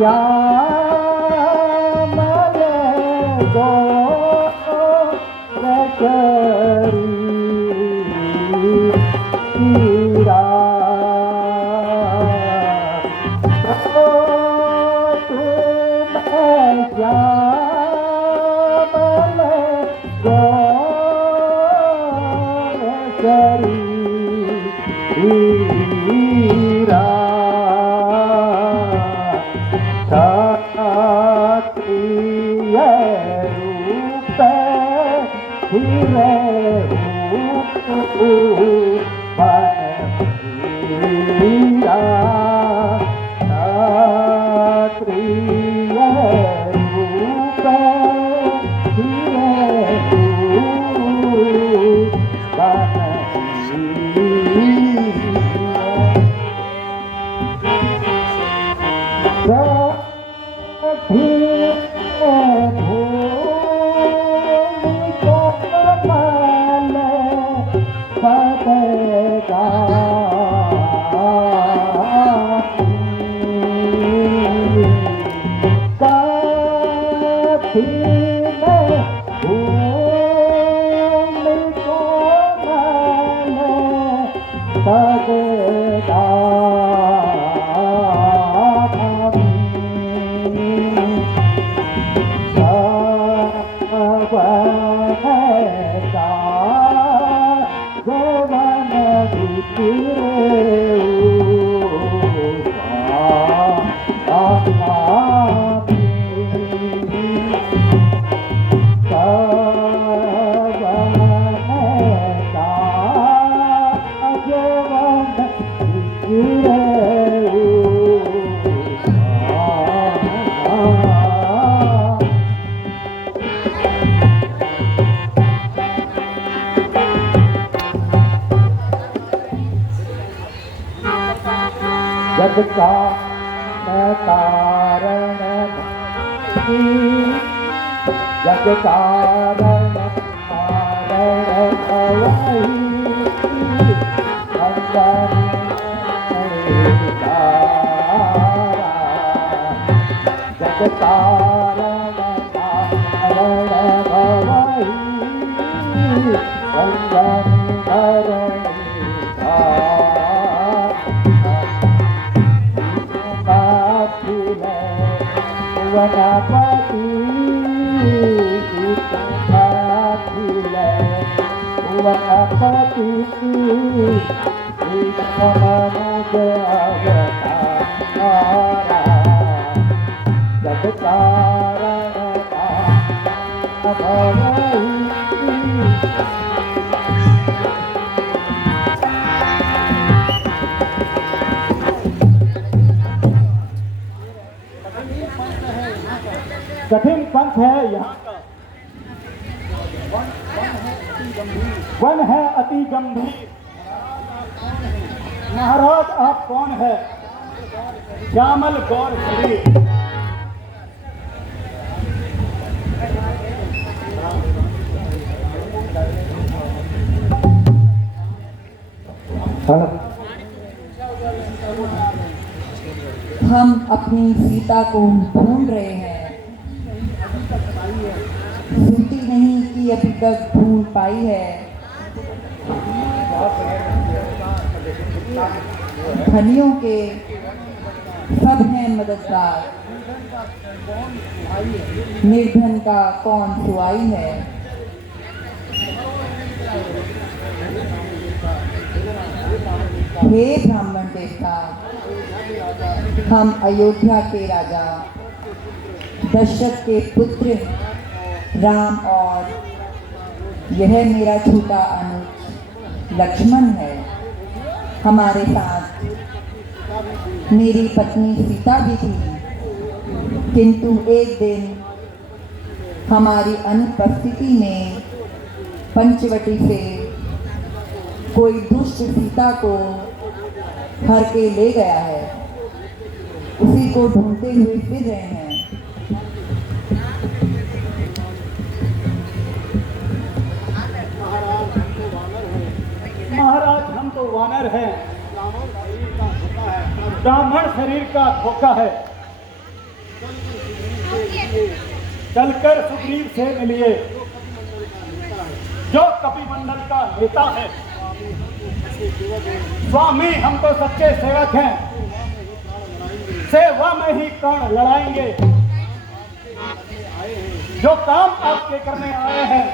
श्यामल गोचरी हीरा श्यामल गोचरी हीरा क्षत्रिय रूप हीरे हीरा क्षत्रिय रूप जग का कारण जग कारण जग कारण वनपति वनपति मनुज अवतारा जग कारण कठिन पंथ है यहाँ का, वन है अति गंभीर। महाराज आप कौन है? श्यामल गौर शरीर। हम अपनी सीता को ढूंढ रहे हैं, सुनती नहीं कि अभी तक ढूंढ पाई है। धनियों के सब हैं मददगार, निर्धन का कौन सुआई है। हे ब्राह्मण देवता, हम अयोध्या के राजा दशरथ के पुत्र राम और यह मेरा छोटा अनुज लक्ष्मण है। हमारे साथ मेरी पत्नी सीता भी थी, किंतु एक दिन हमारी अनुपस्थिति में पंचवटी से कोई दुष्ट सीता को हर के ले गया है। उसी को ढूंढते हुए फिर रहे हैं। महाराज हम तो वानर हैं, ब्राह्मण शरीर का धोखा है। चलकर सुग्रीव से मिलिए, जो कपिमंडल का नेता है। स्वामी, हम तो सच्चे सेवक हैं, सेवा में ही प्राण लड़ाएंगे। जो काम आपके करने आए हैं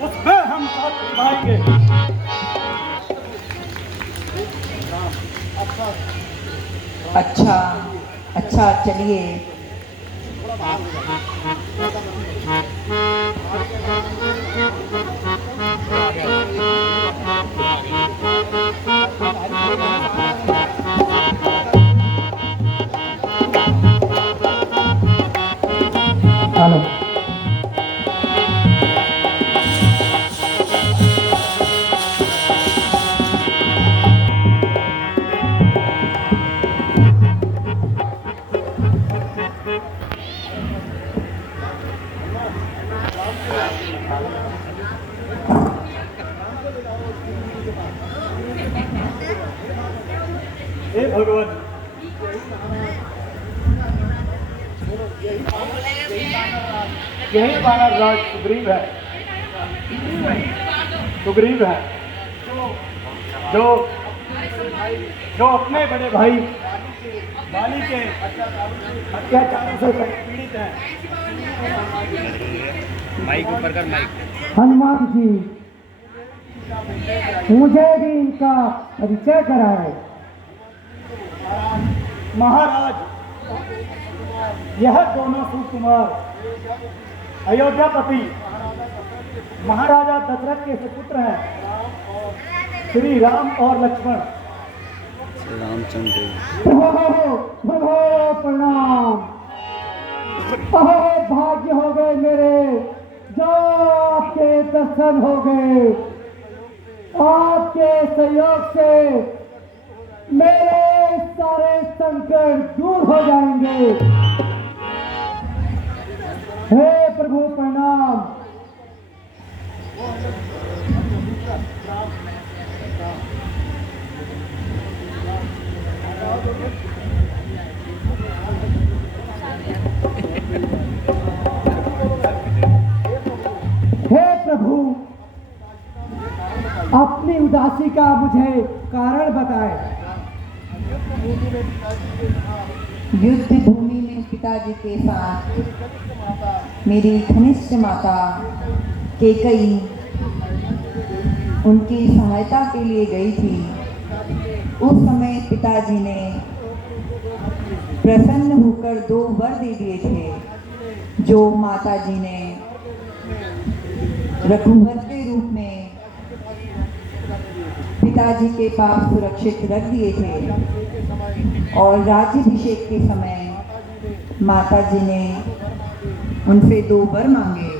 उसमें हम साथ निभाएंगे। अच्छा अच्छा, चलिए। हेलो। हे भगवान, यही वानर राज सुग्रीव है। सुग्रीव है जो जो अपने बड़े भाई बाली के अत्याचारों से पीड़ित हैं। माइक ऊपर कर, माइक। हनुमान जी, मुझे भी इनका परिचय कराए। महाराज, यह दोनों सुकुमार अयोध्यापति महाराजा दशरथ के सुपुत्र हैं, श्री राम और लक्ष्मण। रामचंद्र। प्रभु प्रणाम। अहो, भाग्य हो गए मेरे, जो आपके दर्शन हो गए। आपके सहयोग से मेरे सारे संकट दूर हो जाएंगे। हे प्रभु प्रणाम। हे प्रभु, अपनी उदासी का मुझे कारण बताएं। युद्ध भूमि में पिताजी के साथ मेरी घनिष्ठ माता कैकेयी उनकी सहायता के लिए गई थी। उस समय पिताजी ने प्रसन्न होकर 2 वर दे दिए थे, जो माताजी ने रघुवर के रूप में पिताजी के पास सुरक्षित रख दिए थे। और राज्याभिषेक के समय माताजी ने उनसे 2 वर मांगे।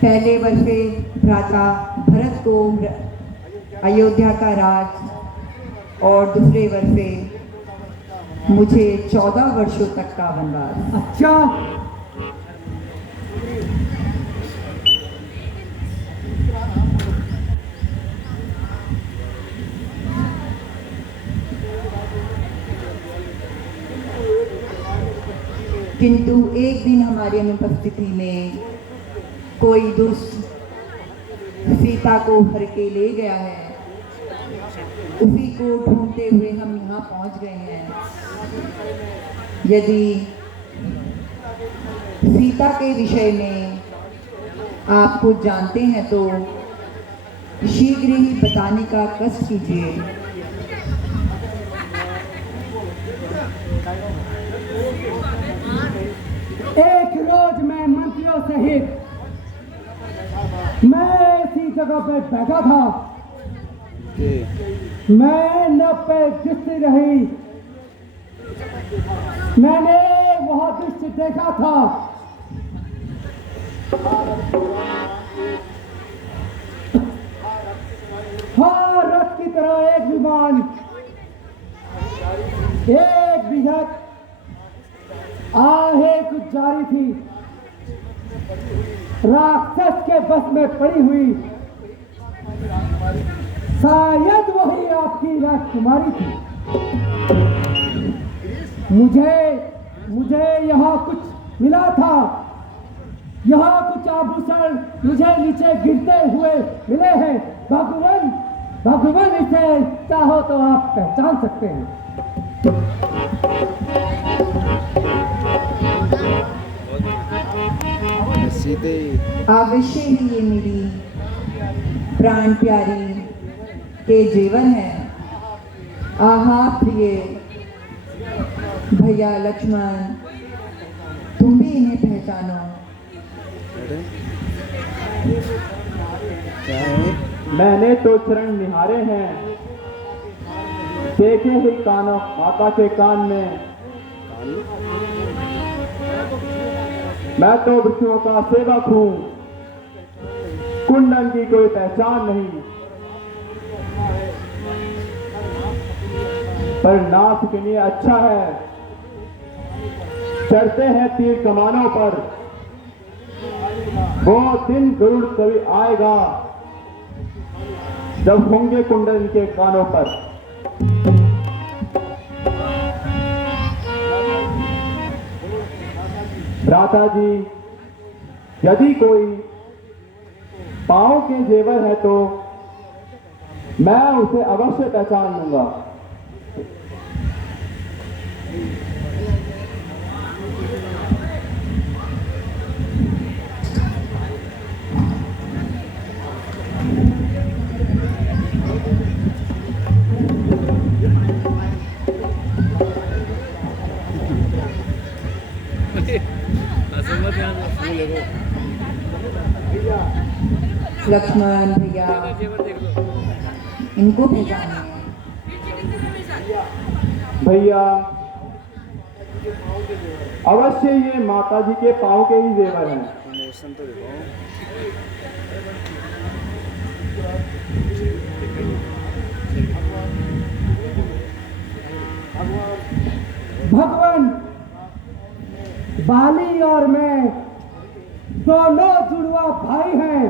पहले वर से भ्राता भरत को अयोध्या का राज, और दूसरे वर से मुझे 14 वर्षों तक का वनवास। अच्छा, किंतु एक दिन हमारी अनुपस्थिति में कोई दुष्ट सीता को हर के ले गया है। उसी को ढूंढते हुए हम यहाँ पहुँच गए हैं। यदि सीता के विषय में आप कुछ जानते हैं तो शीघ्र ही बताने का कष्ट कीजिए। एक रोज मैं मंत्रियों सहित मैं इसी जगह पे बैठा था। मैं न पे दृष्टि रही, मैंने वह दृश्य देखा था। हाँ, रथ की तरह एक विमान, एक बिहत आहे कुछ जारी थी, राक्षस के बस में पड़ी हुई। शायद वही आपकी राजकुमारी थी। मुझे मुझे यहाँ कुछ मिला था, यहाँ कुछ आभूषण मुझे नीचे गिरते हुए मिले हैं। भगवान, भगवान इसे चाहो तो आप पहचान सकते हैं। अवश्य ही ये मेरी प्राण प्यारी के जेवर हैं। आहा प्रिय भैया लक्ष्मण, तुम भी इन्हें पहचानो। मैंने तो चरण निहारे हैं, देखे ही कानों माता के कान में। मैं तो वृक्षों का सेवक हूँ, कुंडन की कोई पहचान नहीं। पर नाथ के लिए अच्छा है, चढ़ते हैं तीर कमानों पर। वो दिन जरूर कभी आएगा जब होंगे कुंडल के कानों पर। भ्राता जी, यदि कोई पांव के जेवर है तो मैं उसे अवश्य पहचान लूंगा। लक्ष्मण भैया, इनको पहचानिए। भैया, अवश्य ये माता जी के पांव के ही जेवर हैं। भगवान, बाली और मैं दोनों जुड़वा भाई हैं।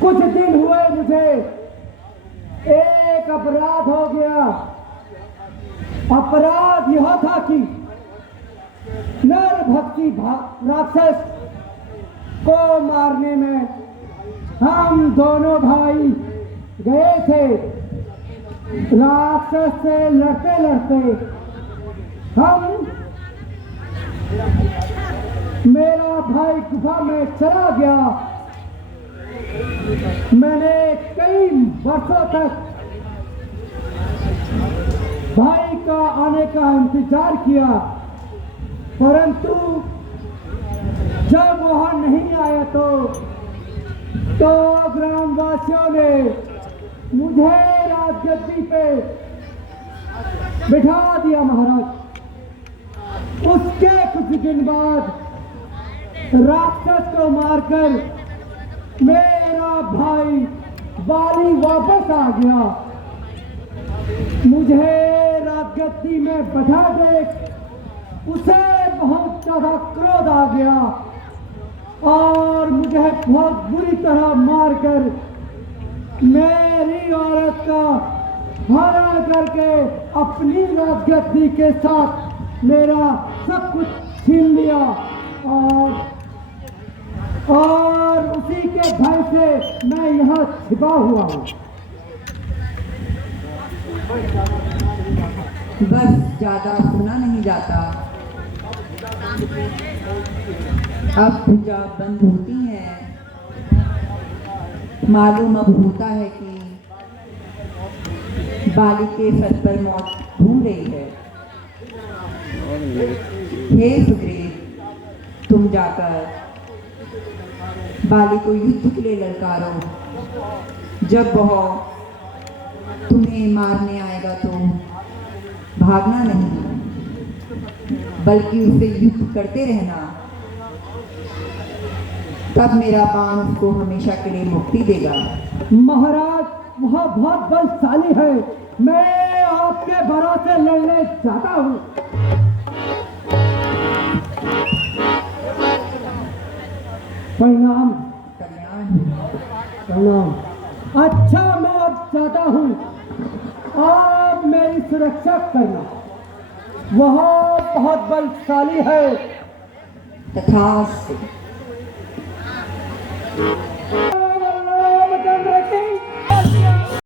कुछ दिन हुए मुझे एक अपराध हो गया। अपराध यह था कि नर भक्ति राक्षस को मारने में हम दोनों भाई गए थे। राक्षस से लड़ते लड़ते मेरा भाई गुफा में चला गया। मैंने कई वर्षों तक भाई का आने का इंतजार किया, परंतु जब वह नहीं आया तो ग्रामवासियों ने मुझे राजगद्दी पे बिठा दिया महाराज। उसके कुछ दिन बाद राक्षस को मारकर मेरा भाई बाली वापस आ गया। मुझे राजगद्दी में बैठा देख उसे बहुत ज्यादा क्रोध आ गया और मुझे बहुत बुरी तरह मारकर मेरी औरत का हरण करके अपनी राजगद्दी के साथ मेरा सब कुछ छीन लिया और उसी के भय से मैं यहाँ छिपा हुआ हूँ। बस ज्यादा सुना नहीं जाता। अब पूजा बंद होती है। मालूम अब होता है कि बाली के सर पर मौत घूम रही है। हे सुग्रीव, तुम जाकर बाली को युद्ध के लिए ललकारो। जब वह तुम्हें मारने आएगा तो भागना नहीं, बल्कि उससे युद्ध करते रहना। तब मेरा बाण उसको हमेशा के लिए मुक्ति देगा। महाराज, वह बहुत बलशाली है। मैं आपके भरोसे लड़ने जाता हूँ। प्रणाम। प्रणाम। अच्छा, मैं अब जाता हूँ। आप मेरी सुरक्षा करना। वह बहुत बलशाली है। तथास्तु।